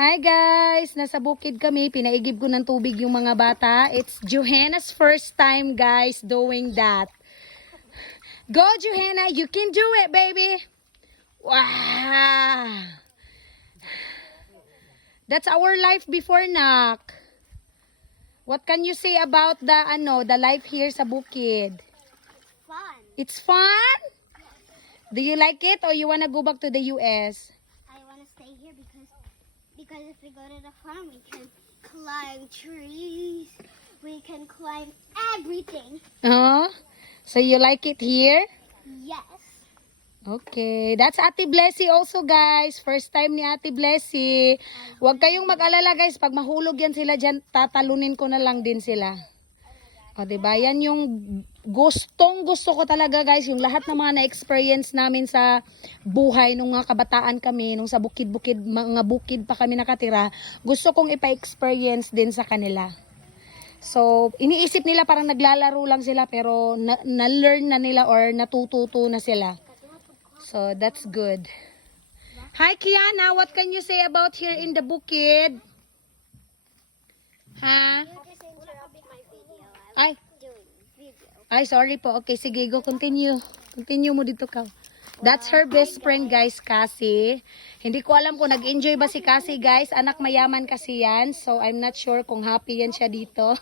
Hi guys! Nasa bukid kami. Pinaigib ko ng tubig yung mga bata. It's Johanna's first time guys doing that. Go Johanna! You can do it baby! Wow! That's our life before Nak. What can you say about the life here sa bukid? Fun. It's fun? Do you like it or you wanna go back to the US? I want to stay here because if we go to the farm, we can climb trees. We can climb everything. So you like it here? Yes. Okay, that's Ate Blessy also guys. First time ni Ate Blessy. Huwag kayong mag-alala guys, pag mahulog yan sila dyan, tatalunin ko na lang din sila. O diba, yan yung gustong gusto ko talaga guys, yung lahat ng mga na-experience namin sa buhay nung mga kabataan kami, nung sa bukid-bukid, mga bukid pa kami nakatira, gusto kong ipa-experience din sa kanila. So, iniisip nila parang naglalaro lang sila pero na-learn na nila or natututo na sila. So, that's good. Hi, Kiana. What can you say about here in the bukid? Ha? You're just interrupting my video. Ay, Doing video. ay, sorry po. Okay, sige, go continue. Continue mo dito ka. That's her best friend, guys, Cassie. Hindi ko alam kung nag-enjoy ba si Cassie, guys. Anak mayaman kasi yan. So, I'm not sure kung happy yan siya dito.